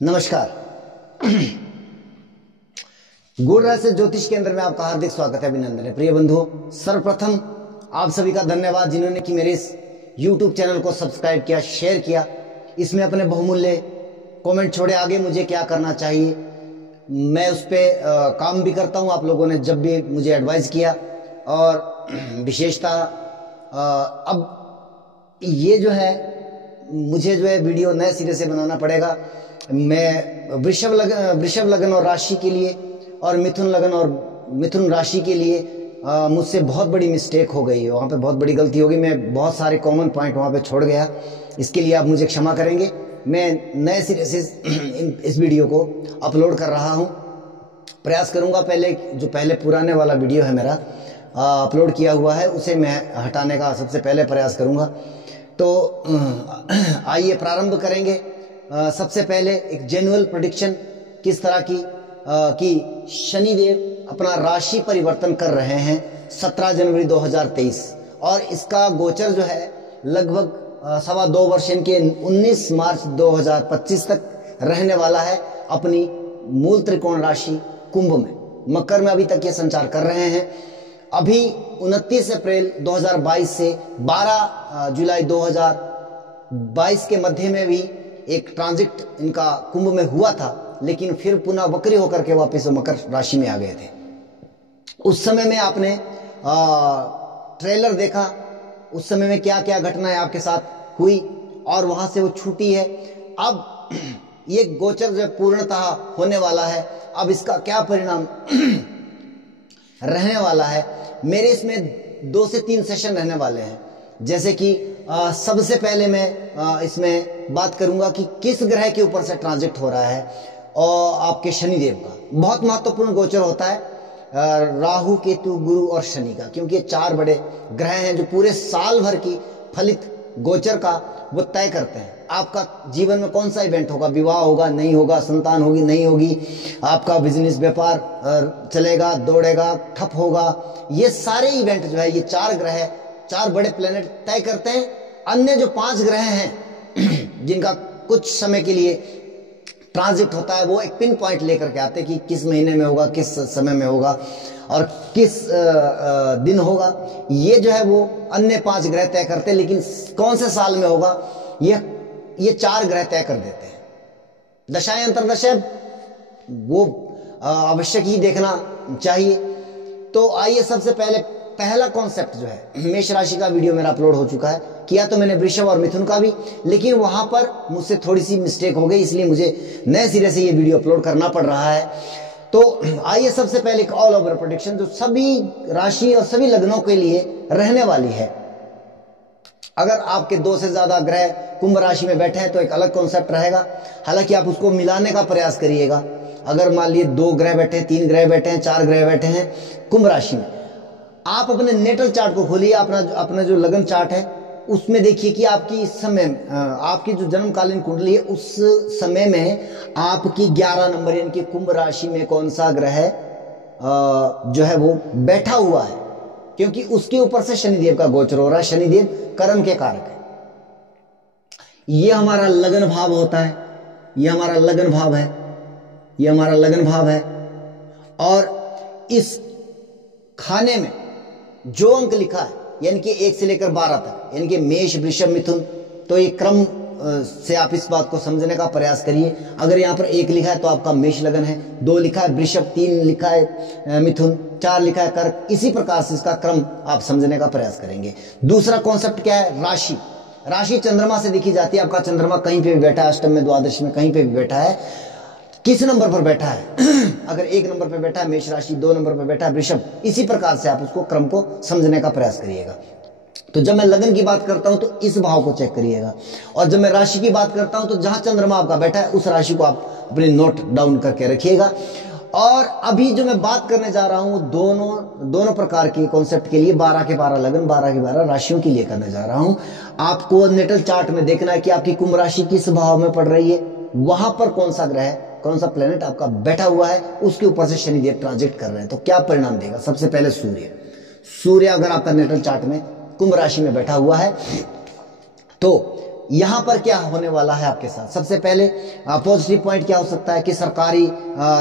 नमस्कार। गुण रहस्य ज्योतिष केंद्र में आपका हार्दिक स्वागत है, अभिनंदन है। प्रिय बंधुओं, सर्वप्रथम आप सभी का धन्यवाद जिन्होंने कि मेरे इस YouTube चैनल को सब्सक्राइब किया, शेयर किया, इसमें अपने बहुमूल्य कमेंट छोड़े। आगे मुझे क्या करना चाहिए मैं उस पर काम भी करता हूं। आप लोगों ने जब भी मुझे एडवाइस किया, और विशेषता अब ये जो है मुझे जो है वीडियो नए सिरे से बनाना पड़ेगा। मैं वृषभ लगन और राशि के लिए और मिथुन राशि के लिए मुझसे बहुत बड़ी मिस्टेक हो गई है, वहाँ पे बहुत बड़ी गलती हो गई। मैं बहुत सारे कॉमन पॉइंट वहाँ पे छोड़ गया, इसके लिए आप मुझे क्षमा करेंगे। मैं नए सिरे से इस वीडियो को अपलोड कर रहा हूँ। प्रयास करूँगा पहले पुराने वाला वीडियो है मेरा अपलोड किया हुआ है, उसे मैं हटाने का सबसे पहले प्रयास करूँगा। तो आइए प्रारंभ करेंगे। सबसे पहले एक जेन्युइन प्रेडिक्शन किस तरह की कि शनिदेव अपना राशि परिवर्तन कर रहे हैं 17 जनवरी 2023, और इसका गोचर जो है लगभग 2.25 वर्ष के 19 मार्च 2025 तक रहने वाला है अपनी मूल त्रिकोण राशि कुंभ में। मकर में अभी तक ये संचार कर रहे हैं। अभी 29 अप्रैल 2022 से 12 जुलाई 2022 के मध्य में भी एक ट्रांजिट इनका कुंभ में हुआ था, लेकिन फिर पुनः वक्री होकर के वापस मकर राशि में आ गए थे। उस समय में आपने ट्रेलर देखा, उस समय में क्या क्या घटनाएं आपके साथ हुई और वहां से वो छूटी है। अब ये गोचर जो पूर्णतः होने वाला है, अब इसका क्या परिणाम रहने वाला है। मेरे इसमें 2 से 3 सेशन रहने वाले हैं। जैसे कि सबसे पहले मैं इसमें बात करूंगा कि किस ग्रह के ऊपर से ट्रांजिट हो रहा है, और आपके शनिदेव का बहुत महत्वपूर्ण गोचर होता है, राहु, केतु, गुरु और शनि का, क्योंकि ये 4 बड़े ग्रह हैं जो पूरे साल भर की फलित गोचर का वो तय करते हैं। आपका जीवन में कौन सा इवेंट होगा, विवाह होगा नहीं होगा, संतान होगी नहीं होगी, आपका बिजनेस व्यापार चलेगा दौड़ेगा ठप होगा, ये सारे इवेंट जो है ये 4 ग्रह 4 बड़े प्लेनेट तय करते हैं। अन्य जो 5 ग्रह हैं जिनका कुछ समय के लिए ट्रांजिट होता है, वो एक पिन पॉइंट लेकर के आते हैं कि किस महीने में होगा, किस समय में होगा और किस दिन होगा। ये जो है वो अन्य 5 ग्रह तय करते हैं, लेकिन कौन से साल में होगा ये 4 ग्रह तय कर देते हैं। दशाएं अंतर्दशाएं वो आवश्यक ही देखना चाहिए। तो आइए सबसे पहला कॉन्सेप्ट जो है, मेष राशि का वीडियो मेरा अपलोड हो चुका है, किया तो मैंने वृषभ और मिथुन का भी, लेकिन वहां पर मुझसे थोड़ी सी मिस्टेक हो गई, इसलिए मुझे नए सिरे से ये वीडियो अपलोड करना पड़ रहा है। तो आइए सबसे पहले एक ऑल ओवर प्रेडिक्शन जो सभी राशि और सभी लग्नों के लिए रहने वाली है। अगर आपके 2 से ज्यादा ग्रह कुंभ राशि में बैठे हैं तो एक अलग कॉन्सेप्ट रहेगा, हालांकि आप उसको मिलाने का प्रयास करिएगा। अगर मान लीजिए 2 ग्रह बैठे हैं, 3 ग्रह बैठे हैं, 4 ग्रह बैठे हैं कुंभ राशि में, आप अपने नेटल चार्ट को खोलिए, अपना जो लगन चार्ट है उसमें देखिए कि आपकी इस समय आपकी जो जन्मकालीन कुंडली है उस समय में आपकी 11 नंबर यानी कि कुंभ राशि में कौन सा ग्रह जो है वो बैठा हुआ है, क्योंकि उसके ऊपर से शनिदेव का गोचर हो रहा है। शनिदेव कर्म के कारक है। ये हमारा लगन भाव होता है, ये हमारा लगन भाव है, ये हमारा लगन भाव है। और इस खाने में जो अंक लिखा है यानी कि 1 से लेकर 12 तक, यानी कि मेष, वृषभ, मिथुन, तो ये क्रम से आप इस बात को समझने का प्रयास करिए। अगर यहाँ पर 1 लिखा है तो आपका मेष लगन है, 2 लिखा है वृषभ, 3 लिखा है मिथुन, 4 लिखा है कर्क, इसी प्रकार से इसका क्रम आप समझने का प्रयास करेंगे। दूसरा कॉन्सेप्ट क्या है, राशि। राशि चंद्रमा से देखी जाती है। आपका चंद्रमा कहीं पे भी बैठा है, अष्टम में, द्वादश में, कहीं पे भी बैठा है, किस नंबर पर बैठा है अगर 1 नंबर पर बैठा है मेष राशि, 2 नंबर पर बैठा है वृषभ, इसी प्रकार से आप उसको क्रम को समझने का प्रयास करिएगा। तो जब मैं लगन की बात करता हूं तो इस भाव को चेक करिएगा, और जब मैं राशि की बात करता हूं तो जहां चंद्रमा आपका बैठा है उस राशि को आप अपने नोट डाउन करके रखिएगा। और अभी जो मैं बात करने जा रहा हूं दोनों प्रकार के कॉन्सेप्ट के लिए, 12 के 12 लगन, 12 के 12 राशियों के लिए करने जा रहा हूं। आपको नेटल चार्ट में देखना है कि आपकी कुंभ राशि किस भाव में पड़ रही है, वहां पर कौन सा ग्रह, कौन सा प्लेनेट आपका बैठा हुआ है, उसके ऊपर से शनिदेव ट्रांजिट कर रहे हैं, तो क्या परिणाम देगा। सबसे पहले सूर्य अगर आपका नेटल चार्ट में कुंभ राशि में बैठा हुआ है तो यहां पर क्या होने वाला है आपके साथ? सबसे पहले पॉजिटिव पॉइंट क्या हो सकता है कि सरकारी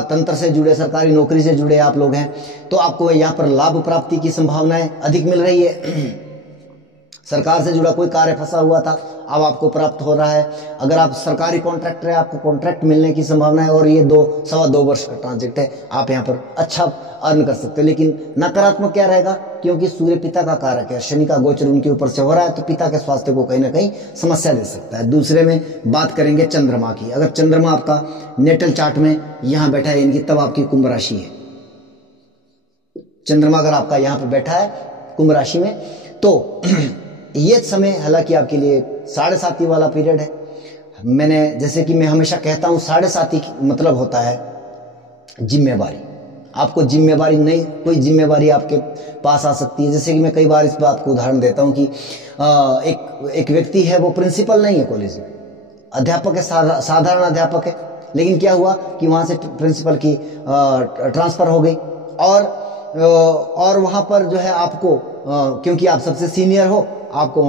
तंत्र से जुड़े, सरकारी नौकरी से जुड़े आप लोग हैं तो आपको यहां पर लाभ प्राप्ति की संभावनाएं अधिक मिल रही है। सरकार से जुड़ा कोई कार्य फंसा हुआ था, अब आपको प्राप्त हो रहा है। अगर आप सरकारी कॉन्ट्रैक्टर है, आपको कॉन्ट्रैक्ट मिलने की संभावना है और ये 2-2.25 वर्ष का ट्रांजेक्ट है, आप यहाँ पर अच्छा अर्न कर सकते हो। लेकिन नकारात्मक क्या रहेगा? क्योंकि सूर्य पिता का कारक है, शनि का गोचर उनके ऊपर से हो रहा है, तो पिता के स्वास्थ्य को कहीं ना कहीं समस्या दे सकता है। दूसरे में बात करेंगे चंद्रमा की। अगर चंद्रमा आपका नेटल चार्ट में यहाँ बैठा है, इनकी तब आपकी कुंभ राशि है। चंद्रमा अगर आपका यहाँ पर बैठा है कुंभ राशि में, तो ये समय हालांकि आपके लिए 7.5 वाला पीरियड है। मैंने जैसे कि मैं हमेशा कहता हूं 7.5 मतलब होता है जिम्मेवारी। आपको जिम्मेवारी नहीं, कोई जिम्मेवारी आपके पास आ सकती है। जैसे कि मैं कई बार इस बात को उदाहरण देता हूं कि एक व्यक्ति है, वो प्रिंसिपल नहीं है कॉलेज में, अध्यापक है, साधारण अध्यापक है, लेकिन क्या हुआ कि वहां से प्रिंसिपल की ट्रांसफर हो गई और वहां पर जो है आपको क्योंकि आप सबसे सीनियर हो, आपको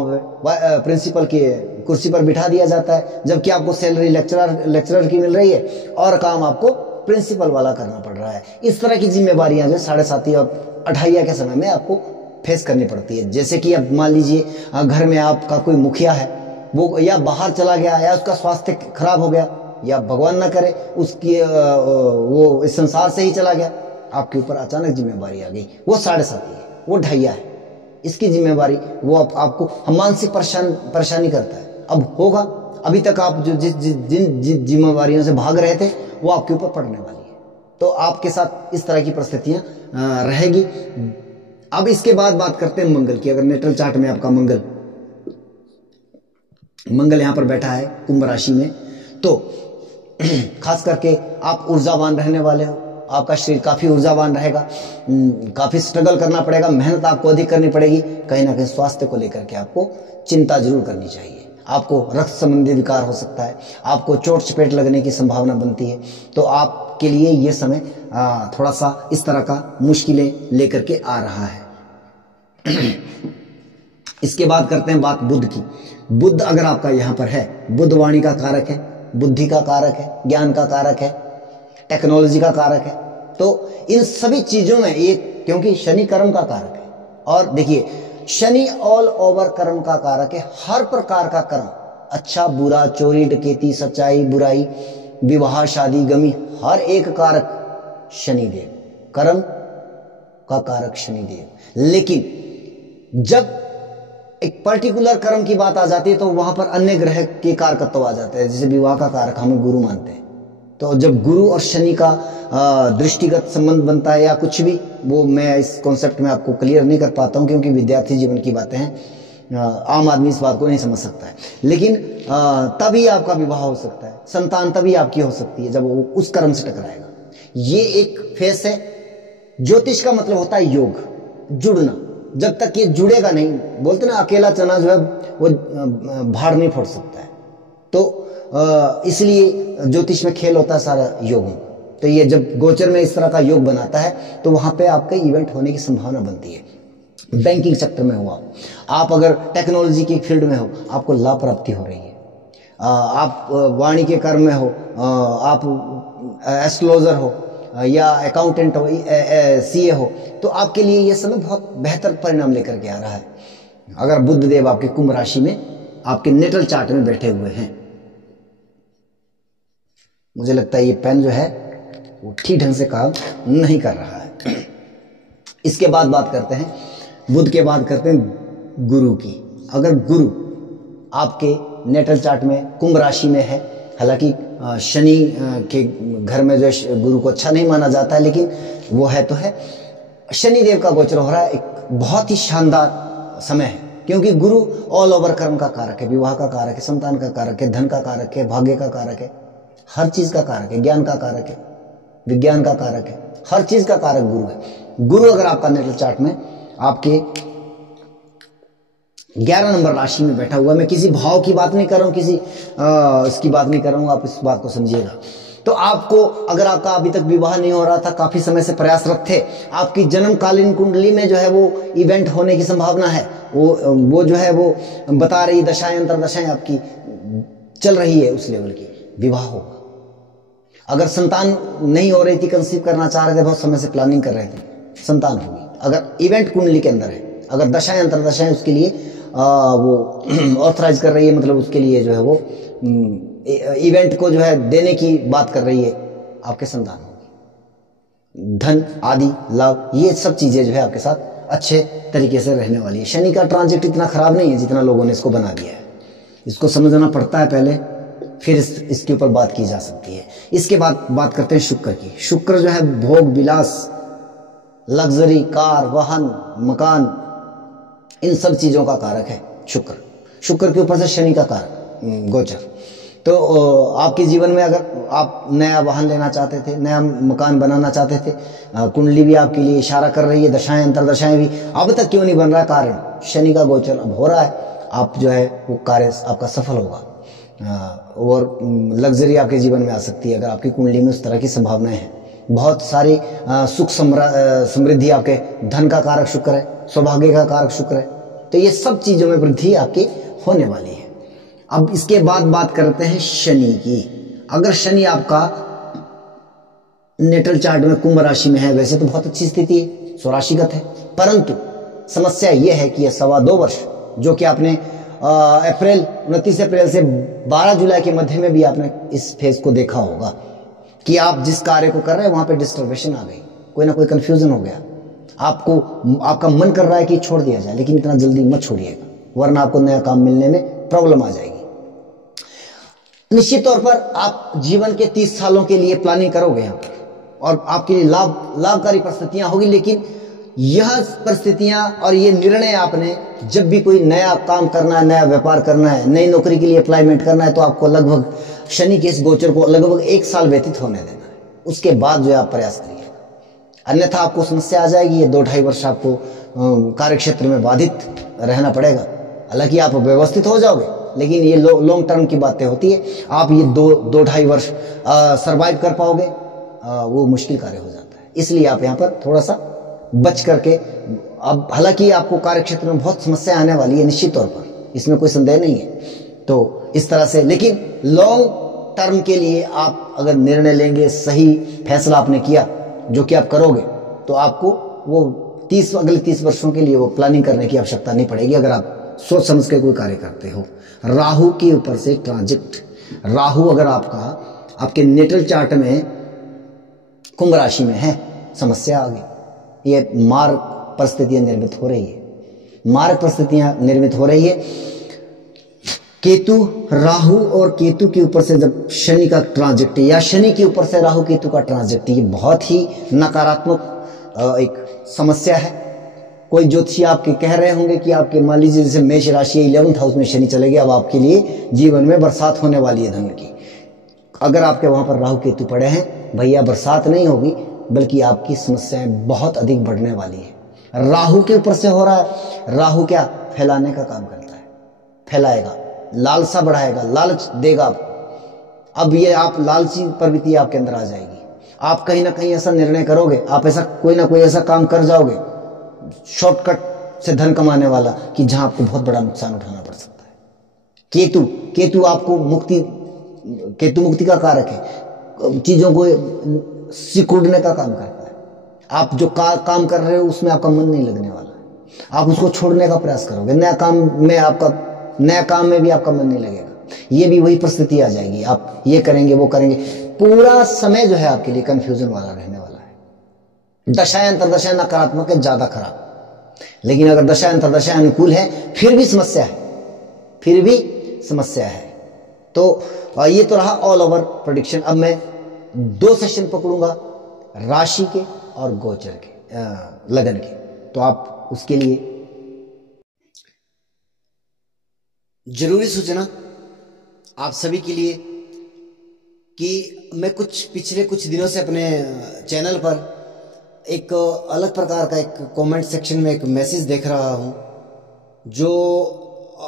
प्रिंसिपल की कुर्सी पर बिठा दिया जाता है, जबकि आपको सैलरी लेक्चरर की मिल रही है और काम आपको प्रिंसिपल वाला करना पड़ रहा है। इस तरह की जिम्मेवारियां जो 7.5 और 28 के समय में आपको फेस करनी पड़ती है। जैसे कि अब मान लीजिए घर में आपका कोई मुखिया है, वो या बाहर चला गया या उसका स्वास्थ्य खराब हो गया, या भगवान ना करे उसकी वो इस संसार से ही चला गया, आपके ऊपर अचानक जिम्मेवारी आ गई, वो 7.5 है, वो 28 है। इसकी जिम्मेवारी वो आपको मानसिक परेशानी करता है। अब होगा, अभी तक आप जो जिन जिम्मेवारियों से भाग रहे थे वो आपके ऊपर पड़ने वाली है, तो आपके साथ इस तरह की परिस्थितियां रहेगी। अब इसके बाद बात करते हैं मंगल की। अगर नेटल चार्ट में आपका मंगल यहां पर बैठा है कुंभ राशि में, तो खास करके आप ऊर्जावान रहने वाले हो, आपका शरीर काफी ऊर्जावान रहेगा, काफी स्ट्रगल करना पड़ेगा, मेहनत आपको अधिक करनी पड़ेगी। कहीं ना कहीं स्वास्थ्य को लेकर के आपको चिंता जरूर करनी चाहिए। आपको रक्त संबंधी विकार हो सकता है, आपको चोट चपेट लगने की संभावना बनती है, तो आपके लिए यह समय थोड़ा सा इस तरह का मुश्किलें लेकर के आ रहा है। इसके बाद करते हैं बात बुध की। बुध अगर आपका यहां पर है, बुध वाणी का कारक है, बुद्धि का कारक है, ज्ञान का कारक है, टेक्नोलॉजी का कारक है। तो इन सभी चीजों में ये, क्योंकि शनि कर्म का कारक है, और देखिए शनि ऑल ओवर कर्म का कारक है। हर प्रकार का कर्म, अच्छा बुरा, चोरी डकैती, सच्चाई बुराई, विवाह शादी गमी, हर एक कारक शनिदेव, कर्म का कारक शनिदेव। लेकिन जब एक पर्टिकुलर कर्म की बात आ जाती है तो वहां पर अन्य ग्रह के कारकत्व आ जाते हैं। जैसे विवाह का कारक हमें गुरु मानते हैं, तो जब गुरु और शनि का दृष्टिगत संबंध बनता है या कुछ भी, वो मैं इस कॉन्सेप्ट में आपको क्लियर नहीं कर पाता हूं क्योंकि विद्यार्थी जीवन की बातें हैं, आम आदमी इस बात को नहीं समझ सकता है। लेकिन तभी आपका विवाह हो सकता है, संतान तभी आपकी हो सकती है जब वो उस कर्म से टकराएगा। ये एक फेस है। ज्योतिष का मतलब होता है योग, जुड़ना। जब तक ये जुड़ेगा नहीं, बोलते ना अकेला चना जो है वो भाड़ नहीं फोड़ सकता है, तो इसलिए ज्योतिष में खेल होता है सारा योगों। तो ये जब गोचर में इस तरह का योग बनाता है तो वहां पे आपके इवेंट होने की संभावना बनती है। बैंकिंग सेक्टर में हो आप अगर टेक्नोलॉजी की फील्ड में हो, आपको लाभ प्राप्ति हो रही है। आप वाणी के कर्म में हो, आप एस्ट्रोलॉजर हो या अकाउंटेंट हो, सीए हो, तो आपके लिए यह समय बहुत बेहतर परिणाम लेकर के आ रहा है। अगर बुध देव आपके कुंभ राशि में आपके नेटल चार्ट में बैठे हुए हैं। मुझे लगता है ये पेन जो है वो ठीक ढंग से काम नहीं कर रहा है। इसके बाद बात करते हैं, बुध के बाद करते हैं गुरु की। अगर गुरु आपके नेटल चार्ट में कुंभ राशि में है, हालांकि शनि के घर में जो गुरु को अच्छा नहीं माना जाता है, लेकिन वो है तो है। शनि देव का गोचर हो रहा है, एक बहुत ही शानदार समय है, क्योंकि गुरु ऑल ओवर कर्म का कारक है, विवाह का कारक है, संतान का कारक है, धन का कारक है, भाग्य का कारक है, हर चीज का कारक है, ज्ञान का कारक है, विज्ञान का कारक है, हर चीज का कारक गुरु है। गुरु अगर आपका नेटल चार्ट में आपके 11 नंबर राशि में बैठा हुआ, मैं किसी भाव की बात नहीं कर रहा हूं, किसी इसकी बात नहीं कर रहा हूं, आप इस बात को समझिएगा। तो आपको, अगर आपका अभी तक विवाह नहीं हो रहा था, काफी समय से प्रयासरत थे, आपकी जन्मकालीन कुंडली में जो है वो इवेंट होने की संभावना है। वो जो है वो बता रही दशाएं अंतरदशाएं आपकी चल रही है उस लेवल की, विवाह होगा। अगर संतान नहीं हो रही थी, कंसीव करना चाह रहे थे, बहुत समय से प्लानिंग कर रहे थे, संतान होगी। अगर इवेंट कुंडली के अंदर है, अगर दशाएं अंतरदशाएं उसके लिए वो ऑथराइज कर रही है, मतलब उसके लिए जो है वो इवेंट को जो है देने की बात कर रही है, आपके संतान होगी। धन आदि लाभ, ये सब चीजें जो है आपके साथ अच्छे तरीके से रहने वाली है। शनि का ट्रांजिट इतना खराब नहीं है जितना लोगों ने इसको बना दिया है। इसको समझना पड़ता है पहले, फिर इसके ऊपर बात की जा सकती है। इसके बाद बात करते हैं शुक्र की। शुक्र जो है भोग विलास, लग्जरी, कार, वाहन, मकान, इन सब चीजों का कारक है शुक्र। शुक्र के ऊपर से शनि का कारक गोचर। तो आपके जीवन में अगर आप नया वाहन लेना चाहते थे, नया मकान बनाना चाहते थे, कुंडली भी आपके लिए इशारा कर रही है, दशाएं अंतरदशाएं भी, अब तक क्यों नहीं बन रहा, कारण शनि का गोचर अब हो रहा है, आप जो है वो कार्य आपका सफल होगा। और लग्जरी आपके जीवन में आ सकती है अगर आपकी कुंडली में उस तरह की संभावनाएं हैं। बहुत सारी सुख समृद्धि, आपके धन का कारक शुक्र है, सौभाग्य का कारक शुक्र है, तो ये सब चीजों में वृद्धि आपकी होने वाली है। अब इसके बाद बात करते हैं शनि की। अगर शनि आपका नेटल चार्ट में कुंभ राशि में है, वैसे तो बहुत अच्छी स्थिति है, स्वराशिगत है, परंतु समस्या यह है कि यह 2.25 वर्ष जो कि आपने 29 अप्रैल से 12 जुलाई के मध्य में भी आपने इस फेज को देखा होगा कि आप जिस कार्य को कर रहे हैं वहां पे डिस्टर्बेशन आ गई, कोई ना कोई कंफ्यूजन हो गया, आपको आपका मन कर रहा है कि छोड़ दिया जाए, लेकिन इतना जल्दी मत छोड़िएगा, वरना आपको नया काम मिलने में प्रॉब्लम आ जाएगी। निश्चित तौर पर आप जीवन के 30 सालों के लिए प्लानिंग करोगे यहाँ पर, और आपके लिए लाभकारी परिस्थितियां होगी, लेकिन यह परिस्थितियां और ये निर्णय आपने जब भी कोई नया काम करना है, नया व्यापार करना है, नई नौकरी के लिए अप्लाइमेंट करना है, तो आपको लगभग शनि के इस गोचर को लगभग 1 साल व्यतीत होने देना है, उसके बाद जो है आप प्रयास करिएगा, अन्यथा आपको समस्या आ जाएगी। ये 2-2.5 वर्ष आपको कार्य क्षेत्र में बाधित रहना पड़ेगा। हालांकि आप व्यवस्थित हो जाओगे, लेकिन ये लॉन्ग टर्म की बातें होती है, आप ये 2-2.5 वर्ष सरवाइव कर पाओगे, वो मुश्किल कार्य हो जाता है। इसलिए आप यहाँ पर थोड़ा सा बच करके, अब हालांकि आपको कार्य क्षेत्र में बहुत समस्या आने वाली है निश्चित तौर पर, इसमें कोई संदेह नहीं है, तो इस तरह से, लेकिन लॉन्ग टर्म के लिए आप अगर निर्णय लेंगे, सही फैसला आपने किया जो कि आप करोगे, तो आपको वो अगले 30 वर्षों के लिए वो प्लानिंग करने की आवश्यकता नहीं पड़ेगी, अगर आप सोच समझ के कोई कार्य करते हो। राहु के ऊपर से ट्रांजिट, राहु अगर आपके नेटल चार्ट में कुंभ राशि में है, समस्या आ गई, ये मार्ग परिस्थितियां निर्मित हो रही है, मार्ग परिस्थितियां निर्मित हो रही है। केतु, राहु और केतु के ऊपर से जब शनि का ट्रांजिट या शनि के ऊपर से राहु केतु का ट्रांजिट, ये बहुत ही नकारात्मक एक समस्या है। कोई ज्योतिषी आपके कह रहे होंगे कि आपके, मान लीजिए जैसे मेष राशि 11th हाउस में शनि चले गए, अब आपके लिए जीवन में बरसात होने वाली है धन की। अगर आपके वहां पर राहु केतु पड़े हैं, भैया बरसात नहीं होगी, बल्कि आपकी समस्याएं बहुत अधिक बढ़ने वाली है। राहु के ऊपर से हो रहा है, राहु क्या फैलाने का काम करता है, फैलाएगा, लालसा बढ़ाएगा, लालच देगा आपको। अब ये आप लालची प्रवृत्ति आपके अंदर आ जाएगी, आप कहीं ना कहीं ऐसा निर्णय करोगे, आप ऐसा कोई ना कोई ऐसा काम कर जाओगे शॉर्टकट से धन कमाने वाला, कि जहां आपको बहुत बड़ा नुकसान उठाना पड़ सकता है। केतु आपको मुक्ति का कारक है, चीजों को सिकुड़ने का काम करता है। आप जो काम कर रहे हो उसमें आपका मन नहीं लगने वाला है, आप उसको छोड़ने का प्रयास करोगे, नया काम में भी आपका मन नहीं लगेगा, ये भी वही परिस्थिति आ जाएगी, आप ये करेंगे वो करेंगे, पूरा समय जो है आपके लिए कंफ्यूजन वाला रहने वाला है। दशाएं अंतरदशाएं नकारात्मक है, ज्यादा खराब, लेकिन अगर दशाएं अंतरदशाएं अनुकूल है, फिर भी समस्या है। तो ये तो रहा ऑल ओवर प्रेडिक्शन। अब मैं 2 सेशन पकड़ूंगा, राशि के और गोचर के, लगन के, तो आप उसके लिए जरूरी सूचना आप सभी के लिए कि मैं पिछले कुछ दिनों से अपने चैनल पर एक अलग प्रकार का एक कमेंट सेक्शन में एक मैसेज देख रहा हूं, जो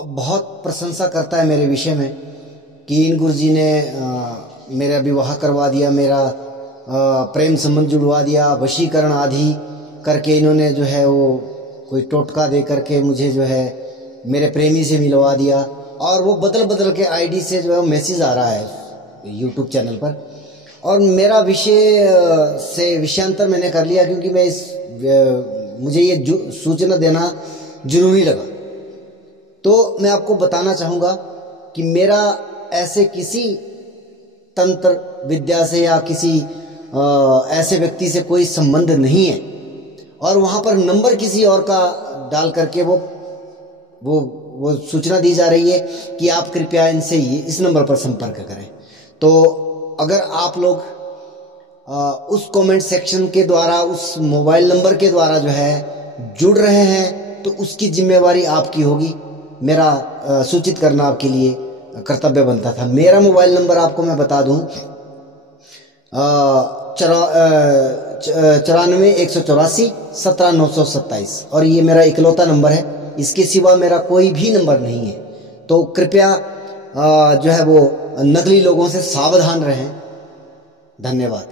बहुत प्रशंसा करता है मेरे विषय में, कि इन गुरुजी ने मेरा विवाह करवा दिया, मेरा प्रेम संबंध जुड़वा दिया, वशीकरण आदि करके इन्होंने जो है वो कोई टोटका दे करके मुझे जो है मेरे प्रेमी से मिलवा दिया, और वो बदल बदल के आईडी से जो है मैसेज आ रहा है यूट्यूब चैनल पर, और मेरा विषय से विषयांतर मैंने कर लिया क्योंकि मैं मुझे ये सूचना देना जरूरी लगा। तो मैं आपको बताना चाहूँगा कि मेरा ऐसे किसी तंत्र विद्या से या किसी ऐसे व्यक्ति से कोई संबंध नहीं है, और वहाँ पर नंबर किसी और का डाल करके वो सूचना दी जा रही है कि आप कृपया इनसे इस नंबर पर संपर्क करें। तो अगर आप लोग उस कमेंट सेक्शन के द्वारा, उस मोबाइल नंबर के द्वारा जो है जुड़ रहे हैं, तो उसकी जिम्मेवारी आपकी होगी। मेरा सूचित करना आपके लिए कर्तव्य बनता था। मेरा मोबाइल नंबर आपको मैं बता दूं, 94-184-17-927, और ये मेरा इकलौता नंबर है। इसके सिवा मेरा कोई भी नंबर नहीं है। तो कृपया जो है वो नकली लोगों से सावधान रहें। धन्यवाद।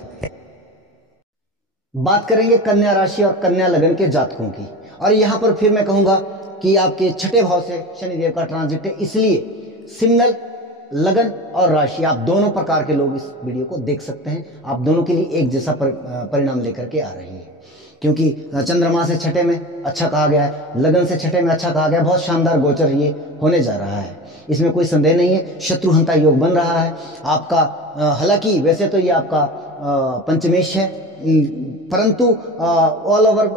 बात करेंगे कन्या राशि और कन्या लगन के जातकों की, और यहाँ पर फिर मैं कहूँगा कि आपके छठे भाव से शनिदेव का ट्रांजिट है, इसलिए सिग्नल लगन और राशि आप दोनों प्रकार के लोग इस वीडियो को देख सकते हैं। आप दोनों के लिए एक जैसा परिणाम लेकर के आ रही है, क्योंकि चंद्रमा से छठे में अच्छा कहा गया है, लगन से छठे में अच्छा कहा गया है। बहुत शानदार गोचर ये होने जा रहा है, इसमें कोई संदेह नहीं है। शत्रुहंता योग बन रहा है आपका। हालांकि वैसे तो ये आपका पंचमेश है, परंतु ऑल ओवर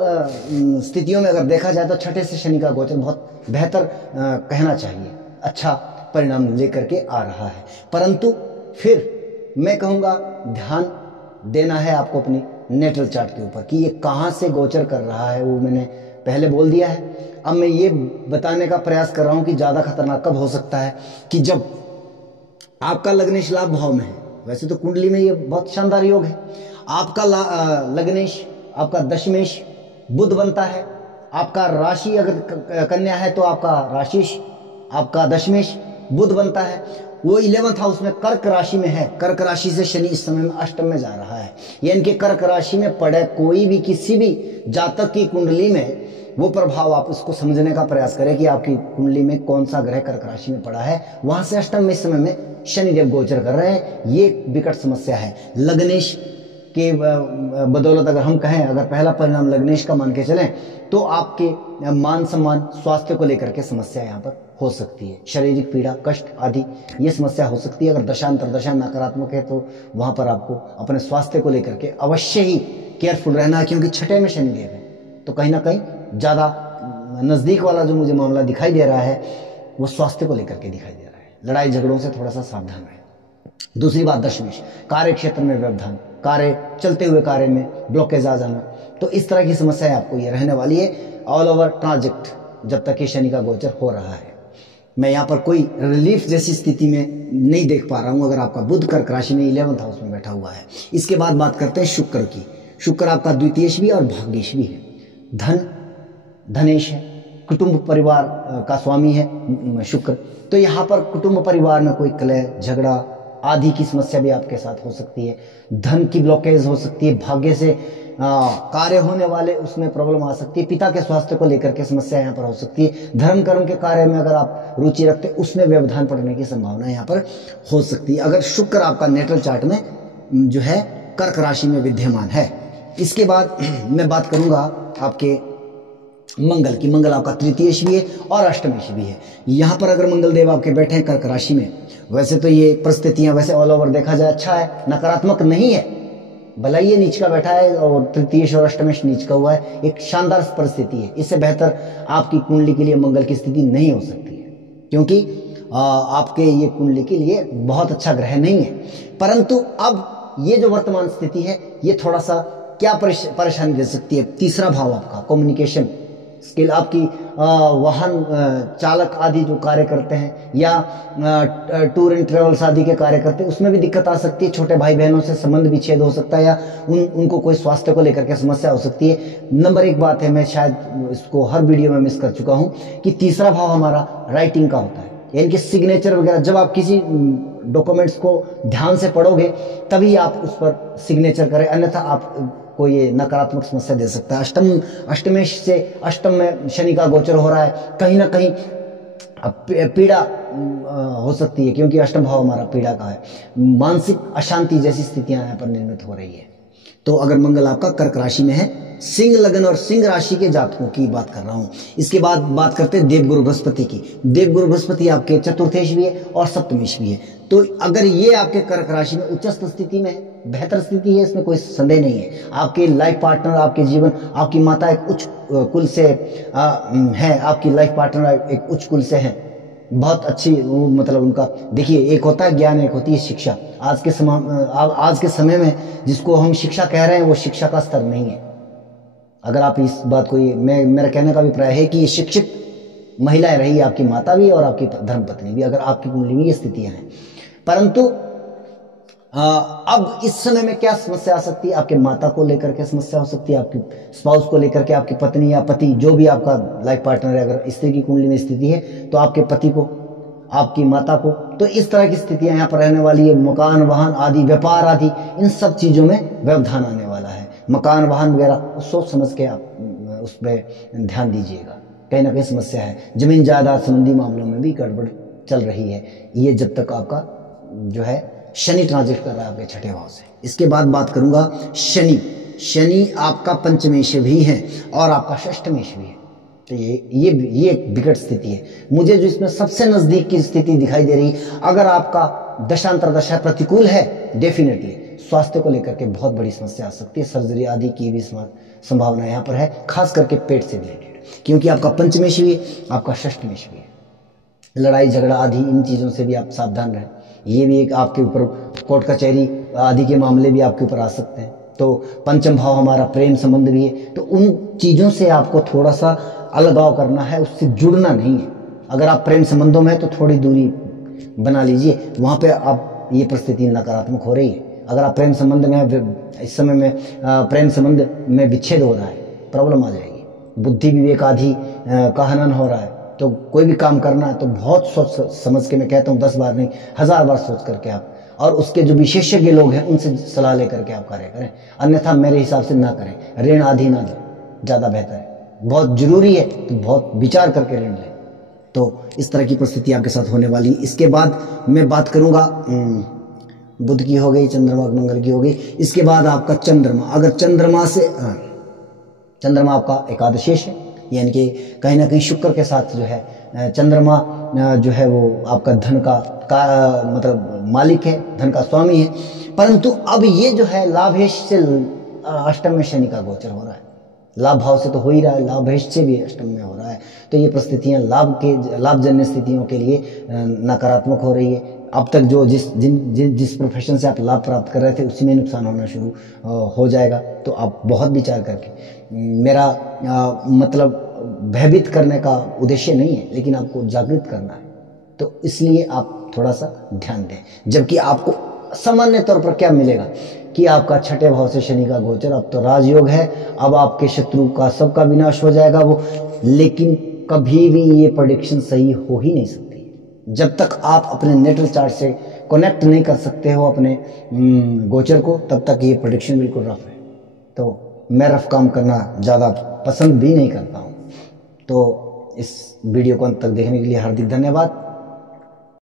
स्थितियों में अगर देखा जाए तो छठे से शनि का गोचर बहुत बेहतर कहना चाहिए, अच्छा परिणाम लेकर के आ रहा है। परंतु फिर मैं कहूँगा ध्यान देना है आपको अपनी नेटल चार्ट के ऊपर कि ये कहाँ से गोचर कर रहा है, वो मैंने पहले बोल दिया है। अब मैं ये बताने का प्रयास कर रहा हूँ कि ज़्यादा खतरनाक कब हो सकता है, कि जब आपका लग्नेश लाभ भाव में है। वैसे तो कुंडली में ये बहुत शानदार योग है। आपका लग्नेश, आपका दशमेश बुध बनता है। आपका राशि अगर कन्या है तो आपका राशिश, आपका दशमेश बुध बनता है। वो 11th हाउस में कर्क राशि में है। कर्क राशि से शनि इस समय में अष्टम में जा रहा है। यानी कि कर्क राशि में पड़े कोई भी किसी भी जातक की कुंडली में वो प्रभाव आप इसको समझने का प्रयास करें कि आपकी कुंडली में कौन सा ग्रह कर्क राशि में पड़ा है। वहां से अष्टम में इस समय में शनिदेव गोचर कर रहे हैं। ये विकट समस्या है। लग्नेश के बदौलत अगर हम कहें, अगर पहला परिणाम लग्नेश का मान के चलें, तो आपके मान सम्मान स्वास्थ्य को लेकर के समस्या यहाँ पर हो सकती है। शारीरिक पीड़ा, कष्ट आदि ये समस्या हो सकती है। अगर दशांतर दशा नकारात्मक है तो वहां पर आपको अपने स्वास्थ्य को लेकर के अवश्य ही केयरफुल रहना है, क्योंकि छठे में शनिदेव है। तो कहीं ना कहीं ज्यादा नजदीक वाला जो मुझे मामला दिखाई दे रहा है वो स्वास्थ्य को लेकर के दिखाई दे रहा है। लड़ाई झगड़ों से थोड़ा सा सावधान रहे। दूसरी बात, दशमेश कार्य क्षेत्र में व्यवधान, कार्य चलते हुए कार्य में ब्लॉकेज आ जाना, तो इस तरह की समस्याएं आपको ये रहने वाली है ऑल ओवर ट्रांजिट जब तक ये शनि का गोचर हो रहा है। मैं यहाँ पर कोई रिलीफ जैसी स्थिति में नहीं देख पा रहा हूँ अगर आपका बुध कर्क राशि में 11th हाउस में बैठा हुआ है। इसके बाद बात करते हैं शुक्र की। शुक्र आपका द्वितीयेश भी और भाग्येश भी है। धन धनेश है, कुटुंब परिवार का स्वामी है शुक्र। तो यहाँ पर कुटुंब परिवार में कोई कलह झगड़ा आदि की समस्या भी आपके साथ हो सकती है। धन की ब्लॉकेज हो सकती है। भाग्य से कार्य होने वाले उसमें प्रॉब्लम आ सकती है। पिता के स्वास्थ्य को लेकर के समस्या यहाँ पर हो सकती है। धर्म कर्म के कार्य में अगर आप रुचि रखते उसमें व्यवधान पड़ने की संभावना यहाँ पर हो सकती है, अगर शुक्र आपका नेटल चार्ट में जो है कर्क राशि में विद्यमान है। इसके बाद मैं बात करूंगा आपके मंगल की। मंगल आपका तृतीयेश भी है और अष्टमेश भी है। यहाँ पर अगर मंगल देव आपके बैठे हैं कर्क राशि में, वैसे तो ये परिस्थितियां वैसे ऑल ओवर देखा जाए अच्छा है, नकारात्मक नहीं है। भला ये नीच का बैठा है और तृतीयेश और अष्टमेश नीच का हुआ है, एक शानदार परिस्थिति है। इससे बेहतर आपकी कुंडली के लिए मंगल की स्थिति नहीं हो सकती है, क्योंकि आपके ये कुंडली के लिए बहुत अच्छा ग्रह नहीं है। परंतु अब ये जो वर्तमान स्थिति है ये थोड़ा सा क्या परेशानी दे सकती है। तीसरा भाव आपका कम्युनिकेशन स्किल, आपकी वाहन चालक आदि जो कार्य करते हैं या टूर एंड ट्रेवल्स आदि के कार्य करते हैं, उसमें भी दिक्कत आ सकती है। छोटे भाई बहनों से संबंध विच्छेद हो सकता है या उनको कोई स्वास्थ्य को लेकर के समस्या हो सकती है। नंबर एक बात है, मैं शायद इसको हर वीडियो में मिस कर चुका हूं, कि तीसरा भाव हमारा राइटिंग का होता है, यानी कि सिग्नेचर वगैरह। जब आप किसी डॉक्यूमेंट्स को ध्यान से पढ़ोगे तभी आप उस पर सिग्नेचर करें, अन्यथा आप को ये नकारात्मक समस्या दे सकता है। अष्टमेश से अष्टम में शनि का गोचर हो रहा है, कहीं ना कहीं अब पीड़ा हो सकती है, क्योंकि अष्टम भाव हमारा पीड़ा का है। मानसिक अशांति जैसी स्थितियां यहाँ पर निर्मित हो रही है। तो अगर मंगल आपका कर्क राशि में है, सिंह लगन और सिंह राशि के जातकों की बात कर रहा हूं। इसके बाद बात करते हैं देवगुरु बृहस्पति की। देवगुरु बृहस्पति आपके चतुर्थेश भी है और सप्तमेश भी है। तो अगर ये आपके कर्क राशि में उच्चस्थ स्थिति में है, बेहतर स्थिति है, इसमें कोई संदेह नहीं है। आपके लाइफ पार्टनर, आपके जीवन, आपकी माता एक उच्च कुल से है, आपकी लाइफ पार्टनर एक उच्च कुल से है, बहुत अच्छी, मतलब उनका देखिए, एक होता है ज्ञान, एक होती है शिक्षा। आज के समय में जिसको हम शिक्षा कह रहे हैं वो शिक्षा का स्तर नहीं है। अगर आप इस बात को, मेरा कहने का अभिप्राय है कि ये शिक्षित महिलाएं रही, आपकी माता भी और आपकी धर्मपत्नी भी, अगर आपकी कुंडली में ये स्थितियां हैं। परंतु अब इस समय में क्या समस्या आ सकती है? आपके माता को लेकर के समस्या हो सकती है, आपकी स्पाउस को लेकर के, आपकी पत्नी या पति, जो भी आपका लाइफ पार्टनर है। अगर स्त्री की कुंडली में स्थिति है तो आपके पति को, आपकी माता को, तो इस तरह की स्थितियां यहाँ पर रहने वाली है। मकान, वाहन आदि, व्यापार आदि, इन सब चीजों में व्यवधान आने वाला है। मकान, वाहन वगैरह सोच समझ के आप उस पर ध्यान दीजिएगा, कहीं ना कहीं समस्या है। जमीन जायदाद संबंधी मामलों में भी गड़बड़ चल रही है, ये जब तक आपका जो है शनि ट्रांजिट कर रहा है आपके छठे भाव से। इसके बाद बात करूंगा शनि आपका पंचमेश भी है और आपका षष्ठमेश भी है। तो ये एक विकट स्थिति है। मुझे जो इसमें सबसे नजदीक की स्थिति दिखाई दे रही, अगर आपका दशांतर दशा प्रतिकूल है, डेफिनेटली स्वास्थ्य को लेकर के बहुत बड़ी समस्या आ सकती है। सर्जरी आदि की भी संभावना यहाँ पर है, खास करके पेट से रिलेटेड, क्योंकि आपका पंचमेश भी है, आपका षष्ठमेश भी है। लड़ाई झगड़ा आदि, इन चीजों से भी आप सावधान रहें। ये भी एक आपके ऊपर, कोर्ट कचहरी आदि के मामले भी आपके ऊपर आ सकते हैं। तो पंचम भाव हमारा प्रेम संबंध भी है, तो उन चीजों से आपको थोड़ा सा अलगाव करना है, उससे जुड़ना नहीं है। अगर आप प्रेम संबंधों में है तो थोड़ी दूरी बना लीजिए, वहां पे आप, ये परिस्थिति नकारात्मक हो रही है। अगर आप प्रेम संबंध में, इस समय में प्रेम संबंध में विच्छेद हो रहा है, प्रॉब्लम आ जाएगी। बुद्धि विवेक आदि का हनन हो रहा है, तो कोई भी काम करना है तो बहुत सोच समझ के, मैं कहता हूँ 10 बार नहीं 1000 बार सोच करके आप, और उसके जो विशेषज्ञ लोग हैं उनसे सलाह लेकर के आप कार्य करें, अन्यथा मेरे हिसाब से ना करें। ऋण आदि ना लें, ज़्यादा बेहतर है। बहुत जरूरी है तो बहुत विचार करके ऋण लें। तो इस तरह की परिस्थिति आपके साथ होने वाली। इसके बाद मैं बात करूंगा, बुध की हो गई, चंद्रमा मंगल की हो गई। इसके बाद आपका चंद्रमा, अगर चंद्रमा आपका एकादशेष है, यानी कि कहीं ना कहीं शुक्र के साथ जो है चंद्रमा जो है वो आपका धन का मतलब मालिक है, धन का स्वामी है। परंतु अब ये जो है लाभेश से अष्टम में शनि का गोचर हो रहा है। लाभ भाव से तो हो ही रहा है, लाभेश से भी अष्टम में हो रहा है। तो ये परिस्थितियां लाभजन्य स्थितियों के लिए नकारात्मक हो रही है। अब तक जो जिस प्रोफेशन से आप लाभ प्राप्त कर रहे थे उसी में नुकसान होना शुरू हो जाएगा। तो आप बहुत विचार करके, मेरा मतलब भयभीत करने का उद्देश्य नहीं है, लेकिन आपको जागृत करना है, तो इसलिए आप थोड़ा सा ध्यान दें। जबकि आपको सामान्य तौर पर क्या मिलेगा कि आपका छठे भाव से शनि का गोचर, अब तो राजयोग है, अब आपके शत्रु का सबका विनाश हो जाएगा वो। लेकिन कभी भी ये प्रेडिक्शन सही हो ही नहीं सकती जब तक आप अपने नेटल चार्ट से कनेक्ट नहीं कर सकते हो अपने गोचर को, तब तक ये प्रेडिक्शन बिल्कुल रफ है। तो मैं रफ काम करना ज़्यादा पसंद भी नहीं करता हूँ। तो इस वीडियो को अंत तक देखने के लिए हार्दिक धन्यवाद।